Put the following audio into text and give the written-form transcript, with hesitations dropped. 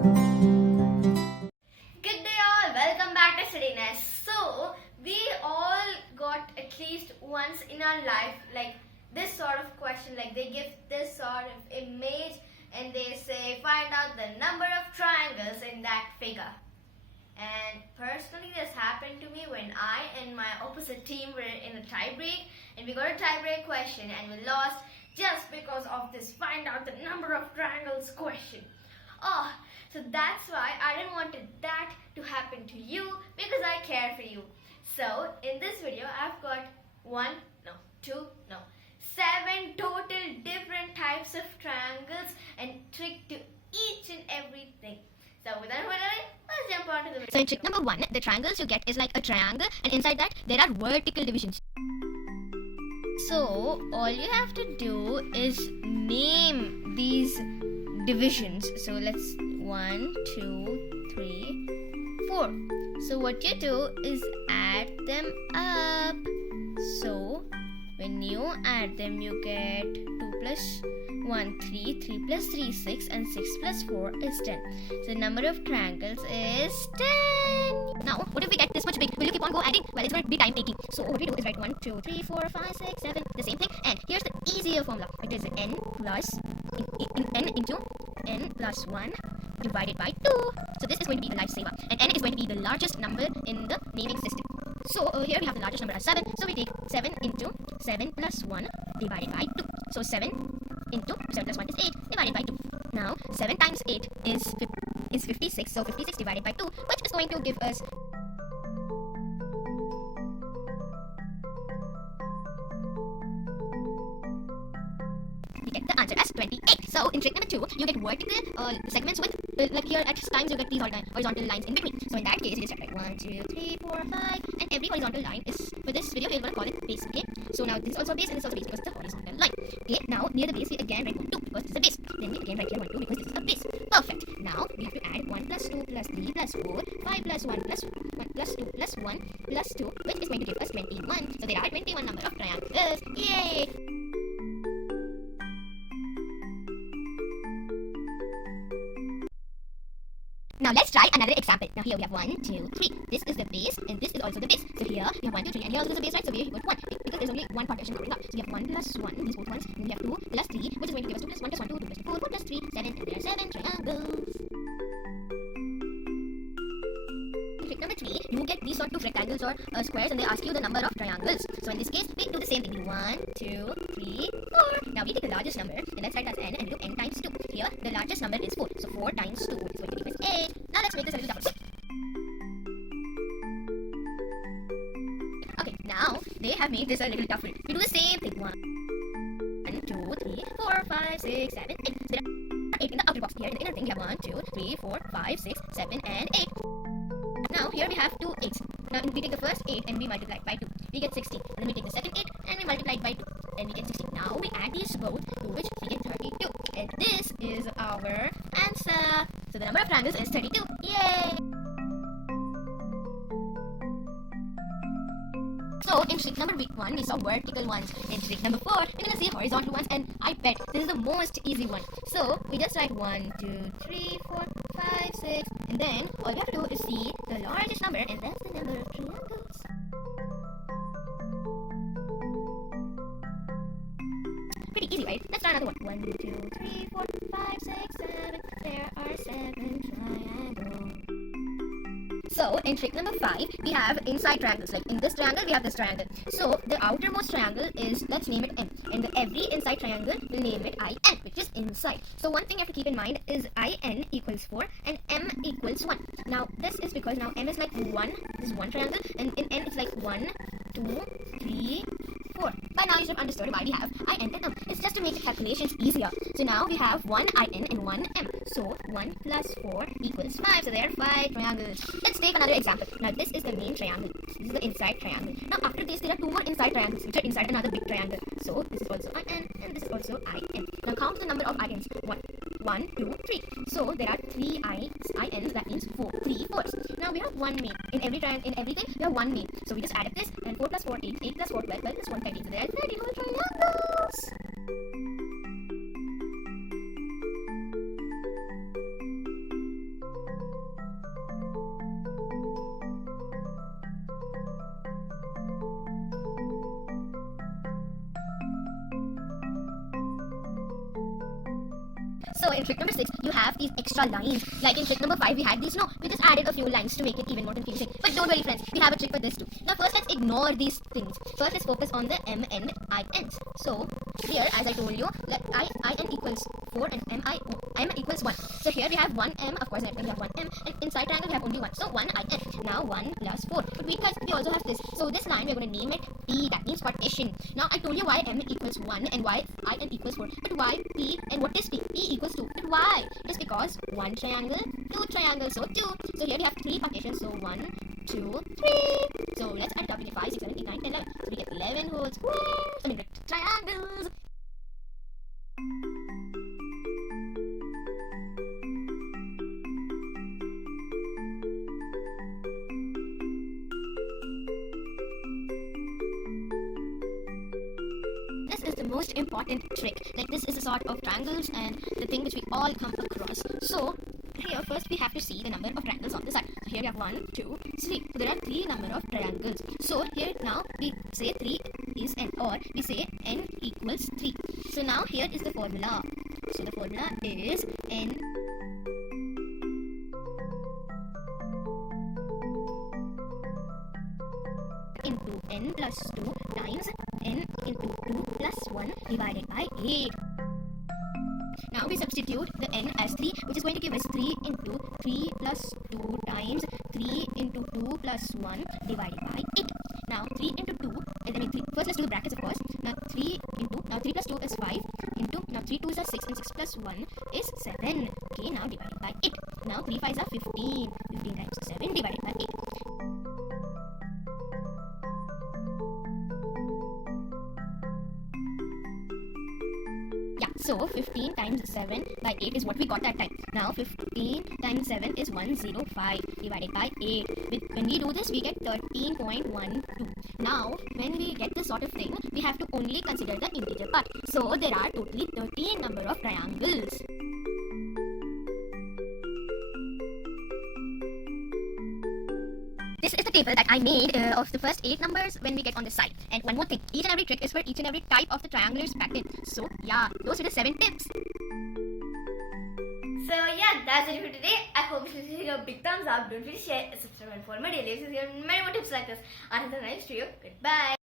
Good day all, welcome back to StudyNest. So, we all got at least once in our life like this sort of question, like they give this sort of image and they say find out the number of triangles in that figure. And personally this happened to me when I and my opposite team were in a tie break, and we got a tie break question and we lost just because of this find out the number of triangles question. Oh, so that's why I didn't want that to happen to you, because I care for you. So in this video I've got 7 total different types of triangles and trick to each and everything. So without further ado, let's jump on to the video. So in trick number 1, the triangles you get is like a triangle, and inside that there are vertical divisions. So all you have to do is name these divisions. So let's 1, 2, 3, 4. So what you do is add them up. So when you add them, you get 2 plus 1, 3, 3 plus 3, 6, and 6 plus 4 is 10. So the number of triangles is 10. Now, what if we get this much big? Will you keep on adding? Well, it's going to be time taking. So what we do is write 1, 2, 3, 4, 5, 6, 7, the same thing. And here's the easier formula. It is n plus n into n plus 1 divided by 2. So this is going to be the lifesaver. And n is going to be the largest number in the naming system. So here we have the largest number as 7. So we take 7 into 7 plus 1 divided by 2. So 7 into 7 plus 1 is 8 divided by 2. Now 7 times 8 is 56. So 56 divided by 2, which is going to give us we get the answer as 28. So in trick number 2, you get vertical segments with like here at times you get these horizontal lines in between. So in that case, you just write 1, 2, 3, 4, 5, and every horizontal line is, for this video we're going to call it base. Okay, so now this is also base and this is also base because it's a horizontal line. Okay, now near the base we again write 1, 2 because this is a base. Then we again write here 1, 2 because this is a base. Perfect. Now we have to add 1 plus 2 plus 3 plus 4, 5 plus 1 plus 1 plus 2 plus 1 plus 2, which is going to give us 21. So there are 21 number of triangles. Yay! Now let's try another example. Now here we have 1, 2, 3. This is the base and this is also the base. So here we have 1, 2, 3, and here also is the base, right? So we have 1 because there's only one partition coming up. So we have 1 plus 1, these both ones, and we have 2 plus 3, which is going to give us 2 plus 1 plus 1, 2, 2 plus 4, 4 plus 3, 7, and there are 7 triangles. Trick number 3, you get these sort of rectangles or squares and they ask you the number of triangles. So in this case, we do the same thing. 1, 2, 3, 4. Now we take the largest number and let's write as n and we do n times 2. Here the largest number is 4. So 4 times 2 is going to give us 8. Now let's make this a little tougher. Okay, now they have made this a little tougher. We do the same thing. 1, 2, 3, 4, 5, 6, 7, 8. So there are 8 in the outer box. Here in the inner thing we have 1, 2, 3, 4, 5, 6, 7, and 8. Now here we have 2 8s. Now we take the first 8 and we multiply it by 2. We get 16. And then we take the second 8 and we multiply it by 2. And we get 16. Now we add these both, to which we get 32. And this is our answer. So the number of triangles is 32. Yay! So in trick number 1, we saw vertical ones. In trick number 4, we're going to see horizontal ones, and I bet this is the most easy one. So we just write 1, 2, 3, 4, 5, 6, and then all we have to do is see the largest number, and that's the number of triangles. Pretty easy, right? Let's try another one. 1, 2, 3, 4, 5, 6, 7. There are 7 triangles. So in trick number 5, we have inside triangles. Like in this triangle, we have this triangle. So the outermost triangle is, let's name it M. And every inside triangle, we'll name it IN, which is inside. So one thing you have to keep in mind is IN equals 4 and M equals 1. Now this is because now M is like 1, this is one triangle, and in N it's like 1, 2, 3, 4. By now you should have understood why we have IN and M. It's just to make the calculations easier. So now we have 1 IN and 1 M. So 1 plus 4 equals 5. So there are 5 triangles. Let's take another example. Now this is the main triangle. This is the inside triangle. Now after this there are 2 more inside triangles which are inside another big triangle. So this is also IN and this is also IN. Now count the number of INs. 1, 2, 3. So there are 3 INs. That means 3 fours. Now we have one main. In every triangle, in everything we have one main. So we just add up this, and 4 plus 4 8, 8 plus 4 12, 12 plus 1 13. So there are 30 whole triangles. So in trick number 6, you have these extra lines. Like in trick number 5, we had these. No, we just added a few lines to make it even more confusing. But don't worry, friends. We have a trick for this too. Now first, let's ignore these things. First, let's focus on the M, N, I, N's. So here, as I told you, let I, N equals 4 and M equals 1. So here we have 1 M. Of course, we have 1 M. And inside triangle, we have only 1. So 1 I, N. Now 1 plus 4. But because we also have this. So this line, we're going to name it P. That means partition. Now I told you why M equals 1 and why I, N equals 4. But why P and what is P? P equals 2. But why? It is because 1 triangle, 2 triangle. So 2. So here we have 3 partitions. So 1, 2, 3. So let's add it up. We get 5, 6, 7, 8, 9, 10, 11. So we get 11 whole squares. I mean, triangles. This is the most important trick. Like this is a sort of triangles and the thing which we all come across. So here first we have to see the number of triangles on the side. So here we have 1, 2, 3. So there are 3 number of triangles. So here now we say 3 is n, or we say n equals 3. So now here is the formula. So the formula is n into n plus 2 times n into 2 plus 1 divided by 8. Now we substitute the n as 3, which is going to give us 3 into 3 plus 2 times 3 into 2 plus 1 divided by 8. Now 3 into 2, first let's do the brackets of course. Now 3 plus 2 is 5 into, now 3 2s are 6 and 6 plus 1 is 7. Okay, now divided by 8. Now 3 5s are 15. 15 times 7 divided by 8. So 15 times 7 by 8 is what we got that time. Now 15 times 7 is 105 divided by 8. When we do this, we get 13.12. Now when we get this sort of thing, we have to only consider the integer part. So there are totally 13 number of triangles. This is the table that I made of the first 8 numbers when we get on the side. And one more thing, each and every trick is for each and every type of the triangulars pattern. So yeah, those are the 7 tips. So yeah, that's it for today. I hope you give a big thumbs up. Don't forget to share, subscribe, and follow my daily. So you get many more tips like this. Until the next video, goodbye.